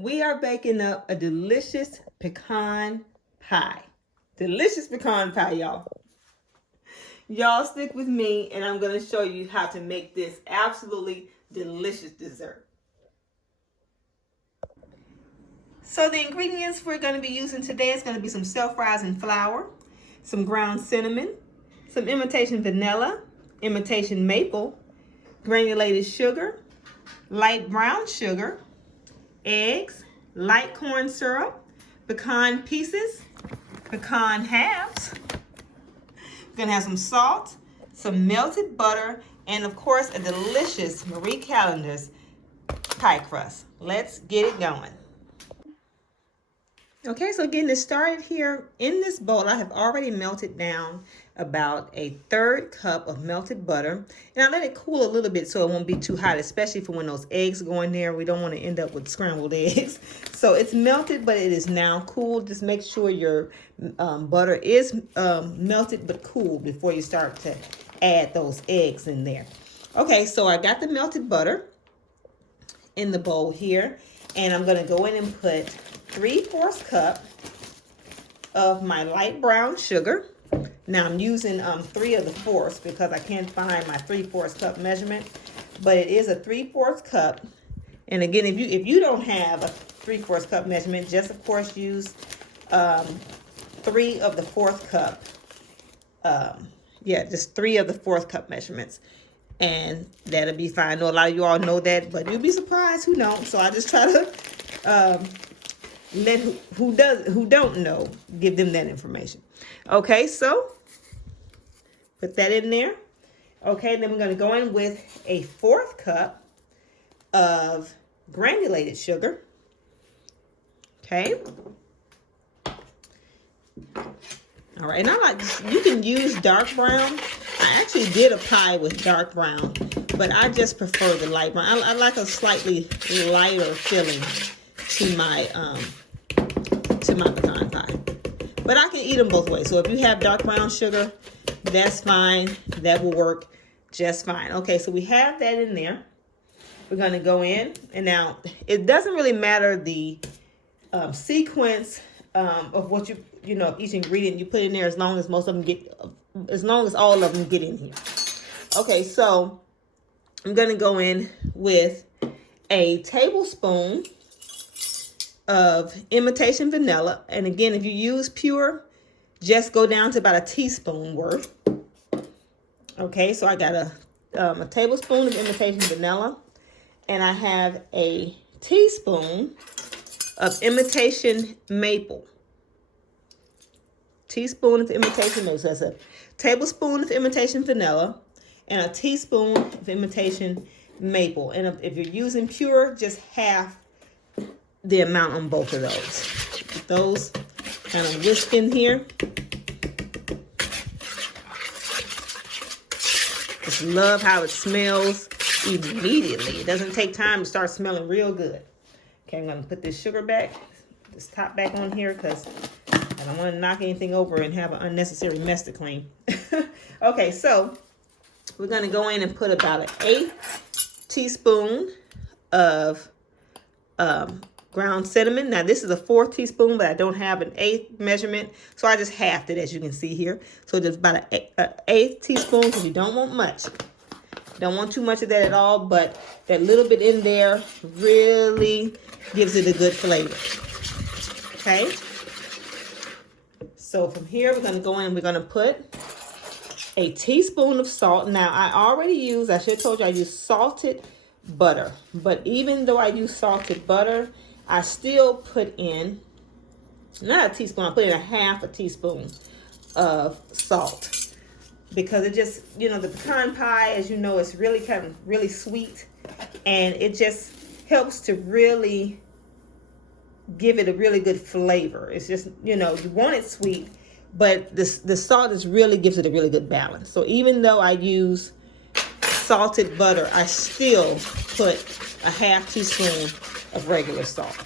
We are baking up a delicious pecan pie. Delicious pecan pie, y'all. Y'all stick with me and I'm going to show you how to make this absolutely delicious dessert. So the ingredients we're going to be using today is going to be some self-rising flour, some ground cinnamon, some imitation vanilla, imitation maple, granulated sugar, light brown sugar, eggs, light corn syrup, pecan pieces, pecan halves. We're gonna have some salt, some melted butter, and of course a delicious Marie Callender's pie crust. Let's get it going. Okay, so getting it started here, in this bowl I have already melted down about 1/3 cup of melted butter, and I let it cool a little bit so it won't be too hot, especially for when those eggs go in there. We don't want to end up with scrambled eggs. So it's melted, but it is now cool. Just make sure your butter is melted but cool before you start to add those eggs in there. Okay, so I got the melted butter in the bowl here, and I'm going to go in and put 3/4 cup of my light brown sugar. Now I'm using 3/4 because I can't find my 3/4 cup measurement, but it is a 3/4 cup. And again, if you don't have a 3/4 cup measurement, just of course use 3/4 cup. Just 3/4 cup measurements, and that'll be fine. I know a lot of you all know that, but you'll be surprised who don't. So I just try to let who don't know, give them that information. Okay, so put that in there. Okay, then we're going to go in with 1/4 cup of granulated sugar. Okay. All right, and you can use dark brown. I actually did a pie with dark brown, but I just prefer the light brown. I like a slightly lighter filling to my pecan pie. But I can eat them both ways. So if you have dark brown sugar, that's fine. That will work just fine. Okay, so we have that in there. We're going to go in. And now, it doesn't really matter the sequence of what of each ingredient you put in there, as long as all of them get in here. Okay, so I'm going to go in with a tablespoon of imitation vanilla. And again, if you use pure, just go down to about a teaspoon worth. Okay, so I got a tablespoon of imitation vanilla, and I have a teaspoon of imitation maple. Teaspoon of imitation maple. So that's a tablespoon of imitation vanilla and a teaspoon of imitation maple. And if you're using pure, just half the amount on both of those. Put those kind of whisk in here. Just love how it smells immediately. It doesn't take time to start smelling real good. Okay, I'm going to put this sugar back, this top back on here, because I don't want to knock anything over and have an unnecessary mess to clean. Okay, so we're going to go in and put about 1/8 teaspoon of ground cinnamon. Now this is a 4th teaspoon, but I don't have an 1/8 measurement, so I just halved it, as you can see here. So just about an 1/8 teaspoon, because you don't want much. Don't want too much of that at all, but that little bit in there really gives it a good flavor. Okay. So from here, we're going to go in and we're going to put a teaspoon of salt. Now I should have told you I used salted butter, but even though I use salted butter, I still put in, not a teaspoon, I put in 1/2 teaspoon of salt, because it just, the pecan pie, as you know, is really sweet, and it just helps to really give it a really good flavor. It's just, you want it sweet, but the salt really gives it a really good balance. So even though I use salted butter, I still put 1/2 teaspoon of regular salt.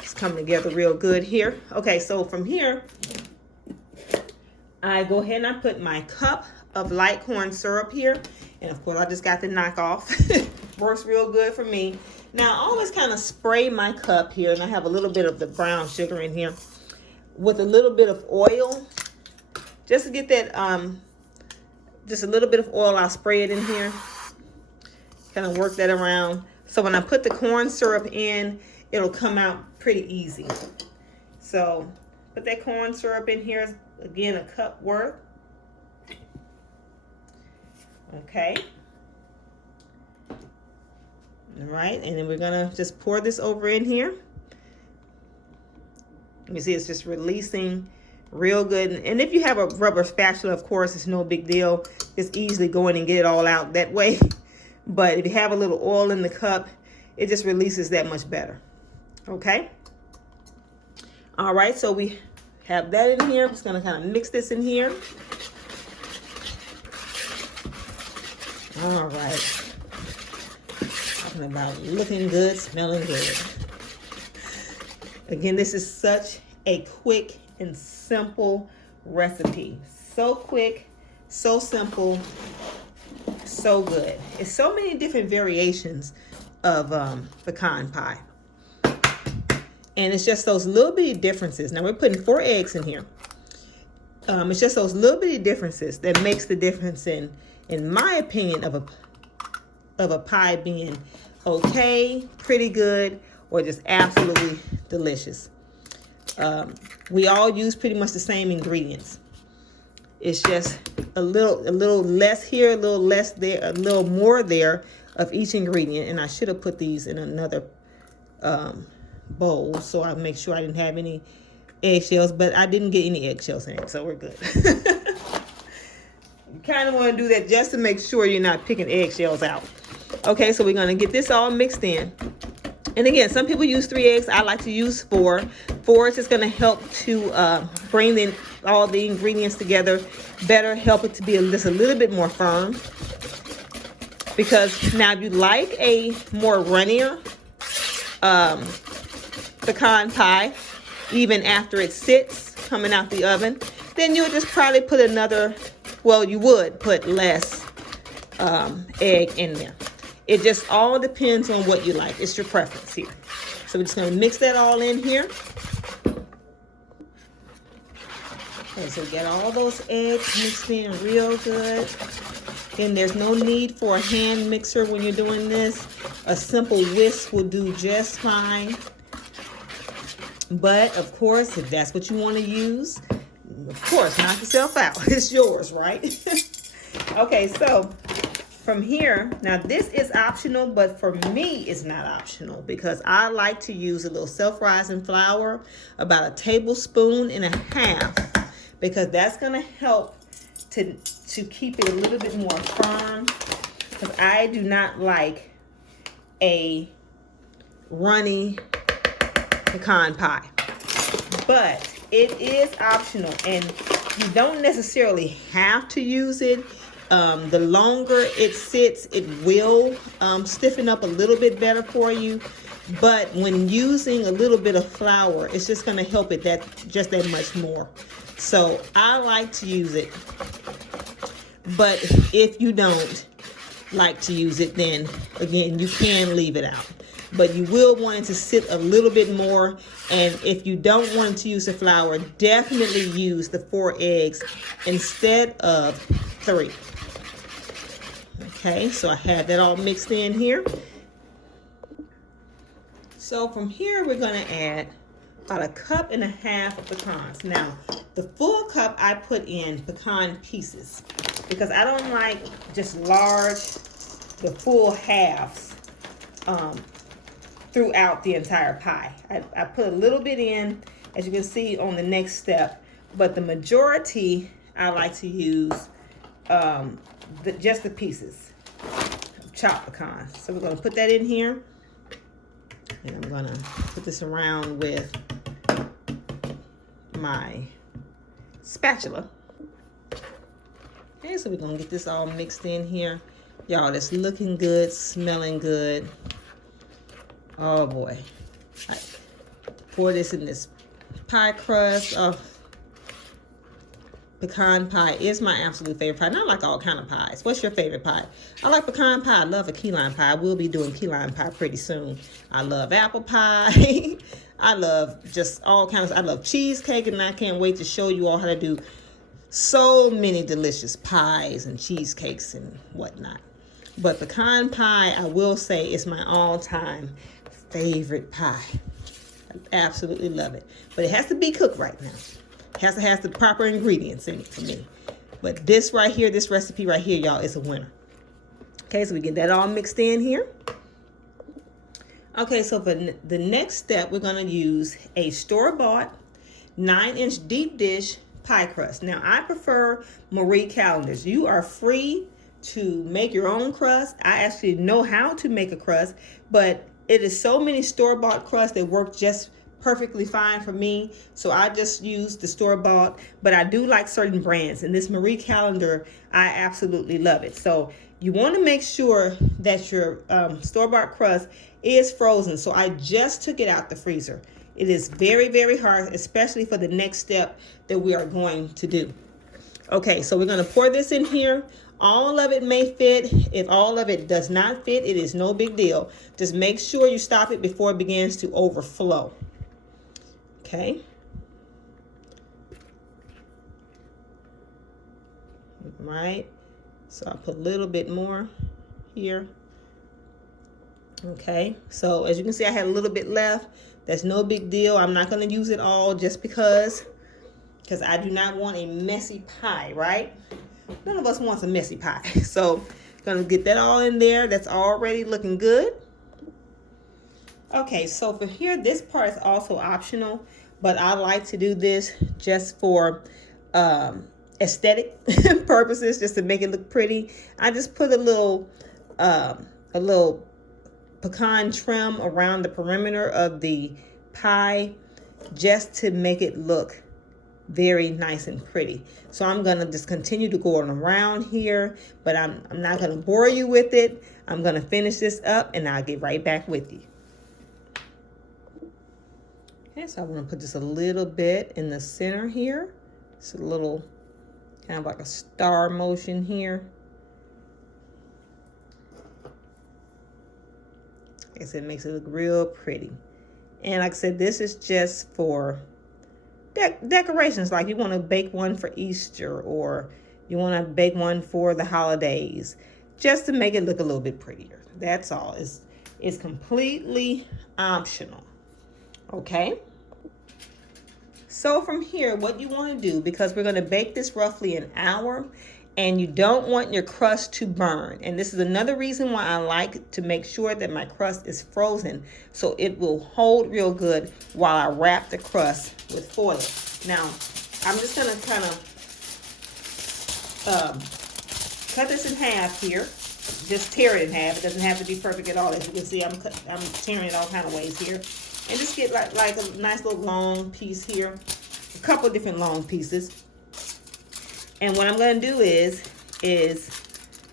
It's coming together real good here. Okay, so from here, I go ahead and I put my cup of light corn syrup here. And of course, I just got the knockoff. Works real good for me. Now I always kind of spray my cup here, and I have a little bit of the brown sugar in here with a little bit of oil, just to get that, just a little bit of oil. I'll spray it in here, kind of work that around. So when I put the corn syrup in, it'll come out pretty easy. So put that corn syrup in here, again, a cup worth. Okay. All right, and then we're gonna just pour this over in here. You see it's just releasing real good. And if you have a rubber spatula, of course, it's no big deal. It's easily go in and get it all out that way. But if you have a little oil in the cup, it just releases that much better. Okay. All right, so we have that in here. I'm just gonna kind of mix this in here. All right. Talking about looking good, smelling good. Again, this is such a quick and simple recipe. So quick, so simple, so good. It's so many different variations of pecan pie. And it's just those little bitty differences. Now we're putting 4 eggs in here. It's just those little bitty differences that makes the difference in my opinion, of a pie being okay, pretty good, or just absolutely delicious. We all use pretty much the same ingredients. It's just a little less here, a little less there, a little more there of each ingredient. And I should have put these in another bowl, so I make sure I didn't have any eggshells, but I didn't get any eggshells in it, so we're good. You kind of want to do that just to make sure you're not picking eggshells out. Okay, so we're going to get this all mixed in. And again, some people use 3 eggs. I like to use 4. 4 is just going to help to bring all the ingredients together better, help it to be just a little bit more firm. Because now if you like a more runnier pecan pie, even after it sits coming out the oven, then you'll just probably put another, well, you would put less egg in there. It just all depends on what you like. It's your preference here. So we're just going to mix that all in here. Okay, so get all those eggs mixed in real good. Then there's no need for a hand mixer when you're doing this. A simple whisk will do just fine. But of course, if that's what you want to use, of course, knock yourself out. It's yours, right? Okay, so from here, now this is optional, but for me, it's not optional because I like to use a little self-rising flour, about 1.5 tablespoons, because that's going to help to keep it a little bit more firm, because I do not like a runny pecan pie. But it is optional, and you don't necessarily have to use it. The longer it sits, it will stiffen up a little bit better for you. But when using a little bit of flour, it's just going to help it just that much more. So I like to use it. But if you don't like to use it, then again, you can leave it out. But you will want it to sit a little bit more. And if you don't want to use the flour, definitely use the 4 eggs instead of 3. Okay, so I have that all mixed in here. So from here, we're going to add about 1.5 cups of pecans. Now, the full cup I put in pecan pieces because I don't like just the full halves throughout the entire pie. I put a little bit in, as you can see on the next step, but the majority I like to use just the pieces of chopped pecans. So we're going to put that in here, and I'm going to put this around with my spatula. Okay, so we're going to get this all mixed in here. Y'all, it's looking good, smelling good. Oh boy. I pour this in this pie crust. Oh, pecan pie is my absolute favorite pie. And I like all kind of pies. What's your favorite pie? I like pecan pie. I love a key lime pie. We'll be doing key lime pie pretty soon. I love apple pie. I love just all kinds. I love cheesecake, and I can't wait to show you all how to do so many delicious pies and cheesecakes and whatnot. But pecan pie, I will say, is my all-time favorite pie. I absolutely love it. But it has to be cooked right now. It has to have the proper ingredients in it for me. But this right here, this recipe right here, y'all, is a winner. Okay, so we get that all mixed in here. Okay, so for the next step, we're going to use a store-bought 9-inch deep dish pie crust. Now, I prefer Marie Callender's. You are free to make your own crust. I actually know how to make a crust, but it is so many store-bought crusts that work just perfectly fine for me. So I just use the store-bought, but I do like certain brands. And this Marie Callender, I absolutely love it. So you want to make sure that your store-bought crust is frozen. So I just took it out the freezer. It is very, very hard, especially for the next step that we are going to do. Okay, so we're going to pour this in here. All of it may fit. If all of it does not fit, it is no big deal. Just make sure you stop it before it begins to overflow. Okay. All right. So I'll put a little bit more here. Okay. So as you can see, I had a little bit left. That's no big deal. I'm not going to use it all just because I do not want a messy pie, right? None of us wants a messy pie. So gonna get that all in there. That's already looking good. Okay, so for here, this part is also optional, but I like to do this just for aesthetic purposes, just to make it look pretty. I just put a little pecan trim around the perimeter of the pie just to make it look very nice and pretty. So I'm going to just continue to go around here, but I'm not going to bore you with it. I'm going to finish this up and I'll get right back with you. Okay, so I want to put just a little bit in the center here. It's a little kind of like a star motion here. Like I said, it makes it look real pretty. And like I said, this is just for decorations. Like you want to bake one for Easter, or you want to bake one for the holidays, just to make it look a little bit prettier. That's all. It's completely optional. Okay. So from here, what you want to do, because we're going to bake this roughly an hour, and you don't want your crust to burn. And this is another reason why I like to make sure that my crust is frozen, so it will hold real good while I wrap the crust with foil. Now, I'm just going to kind of cut this in half here. Just tear it in half. It doesn't have to be perfect at all. As you can see, I'm tearing it all kind of ways here. And just get like a nice little long piece here. A couple different long pieces. And what I'm going to do is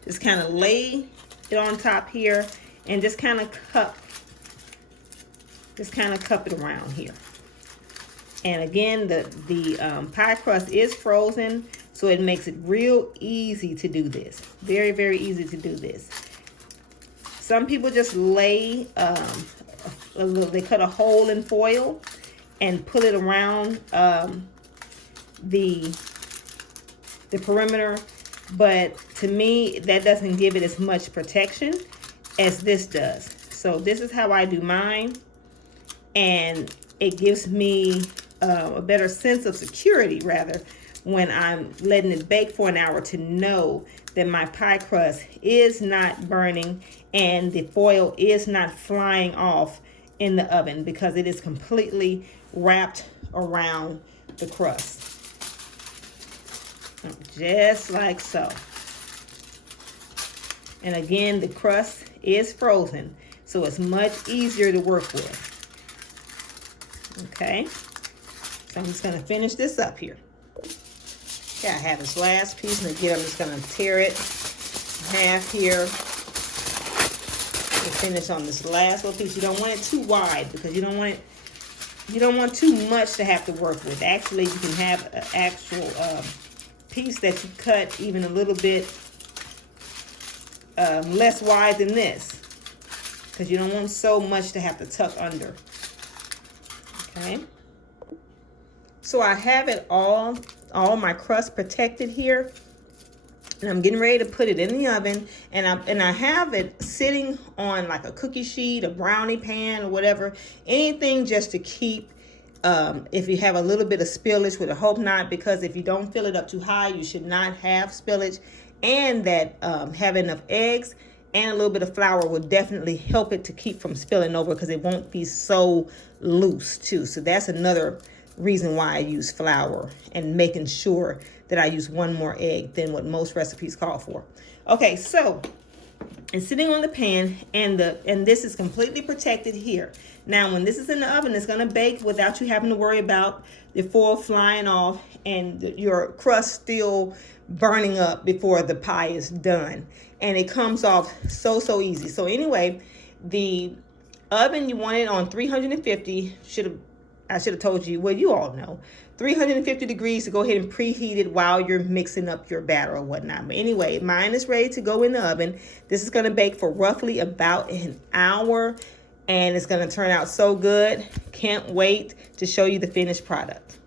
just kind of lay it on top here and just kind of cup it around here. And again, the pie crust is frozen, so it makes it real easy to do this. Very, very easy to do this. Some people just lay they cut a hole in foil and put it around the perimeter, but to me that doesn't give it as much protection as this does. So this is how I do mine, and it gives me a better sense of security, rather, when I'm letting it bake for an hour, to know that my pie crust is not burning and the foil is not flying off in the oven, because it is completely wrapped around the crust. Just like so. And again, the crust is frozen, so it's much easier to work with. Okay, so I'm just going to finish this up here. Okay, I have this last piece, and again, I'm just going to tear it in half here to finish on this last little piece. You don't want it too wide, because you don't want too much to have to work with. Actually, you can have an actual piece that you cut even a little bit less wide than this, because you don't want so much to have to tuck under. Okay. So I have it all my crust protected here. And I'm getting ready to put it in the oven, and I have it sitting on like a cookie sheet, a brownie pan, or whatever, anything just to keep, if you have a little bit of spillage, which I hope not, because if you don't fill it up too high, you should not have spillage, and that having enough eggs and a little bit of flour will definitely help it to keep from spilling over, because it won't be so loose too. So that's another reason why I use flour, and making sure that I use one more egg than what most recipes call for. Okay, so it's sitting on the pan, and this is completely protected here. Now, when this is in the oven, it's gonna bake without you having to worry about the foil flying off and your crust still burning up before the pie is done. And it comes off so easy. So anyway, the oven, you want it on 350. I should have told you, well, you all know, 350 degrees to go ahead and preheat it while you're mixing up your batter or whatnot. But anyway, mine is ready to go in the oven. This is going to bake for roughly about an hour, and it's going to turn out so good. Can't wait to show you the finished product.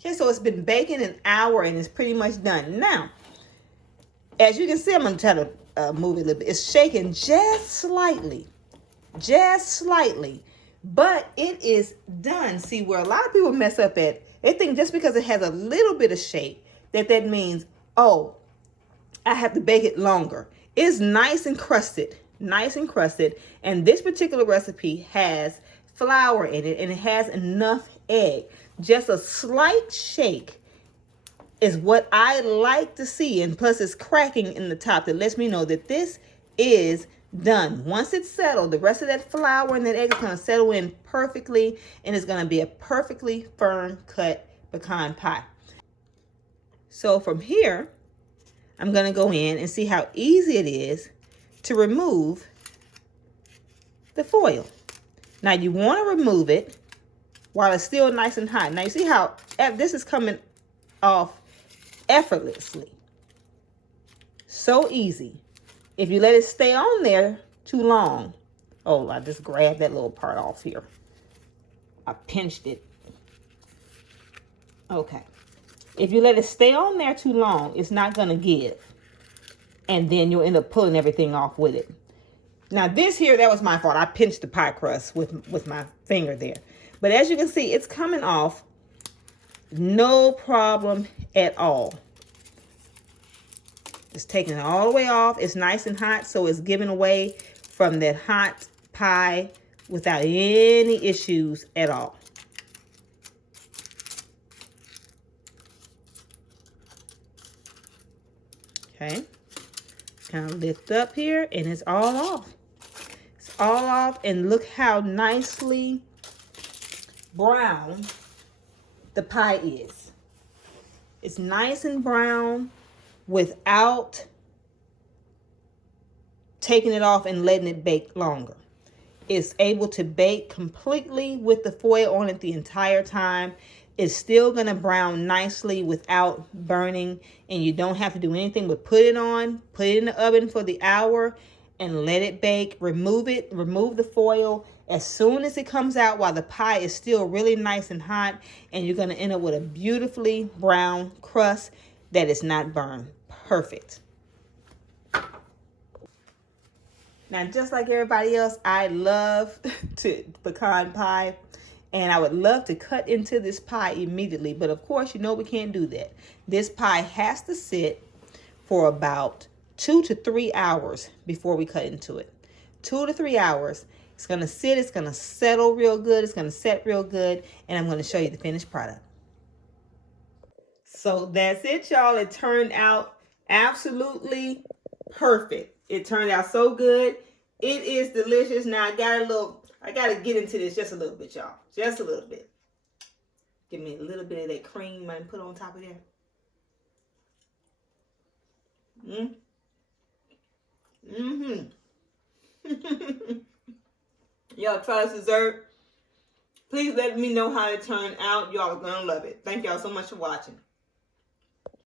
Okay, so it's been baking an hour, and it's pretty much done. Now, as you can see, I'm going to try to move it a little bit. It's shaking just slightly. But it is done. See, where a lot of people mess up at, they think just because it has a little bit of shape, that means, oh, I have to bake it longer. It's nice and crusted. And this particular recipe has flour in it, and it has enough egg. Just a slight shake is what I like to see. And plus it's cracking in the top that lets me know that this is done. Once it's settled, the rest of that flour and that egg is going to settle in perfectly, and it's going to be a perfectly firm cut pecan pie. So from here, I'm going to go in and see how easy it is to remove the foil. Now you want to remove it while it's still nice and hot. Now you see how this is coming off effortlessly. So easy. If you let it stay on there too long, oh, I just grabbed that little part off here. I pinched it. Okay. If you let it stay on there too long, it's not going to give. And then you'll end up pulling everything off with it. Now this here, that was my fault. I pinched the pie crust with my finger there. But as you can see, it's coming off no problem at all. It's taking it all the way off. It's nice and hot, so it's giving away from that hot pie without any issues at all. Okay. Kind of lift up here, and it's all off. It's all off, and look how nicely brown the pie is. It's nice and brown without taking it off and letting it bake longer. It's able to bake completely with the foil on it the entire time. It's still going to brown nicely without burning, and you don't have to do anything but put it in the oven for the hour and let it bake. Remove the foil as soon as it comes out while the pie is still really nice and hot, and you're going to end up with a beautifully brown crust that is not burned. Perfect. Now, just like everybody else, I love pecan pie, and I would love to cut into this pie immediately, but of course, you know we can't do that. This pie has to sit for about 2 to 3 hours before we cut into it. 2 to 3 hours. It's going to sit, it's going to settle real good, it's going to set real good, and I'm going to show you the finished product. So that's it, y'all. It turned out absolutely perfect. It turned out so good. It is delicious. Now I got to get into this just a little bit, y'all. Just a little bit. Give me a little bit of that cream I put on top of there. Y'all try this dessert. Please let me know how it turned out. Y'all are going to love it. Thank y'all so much for watching.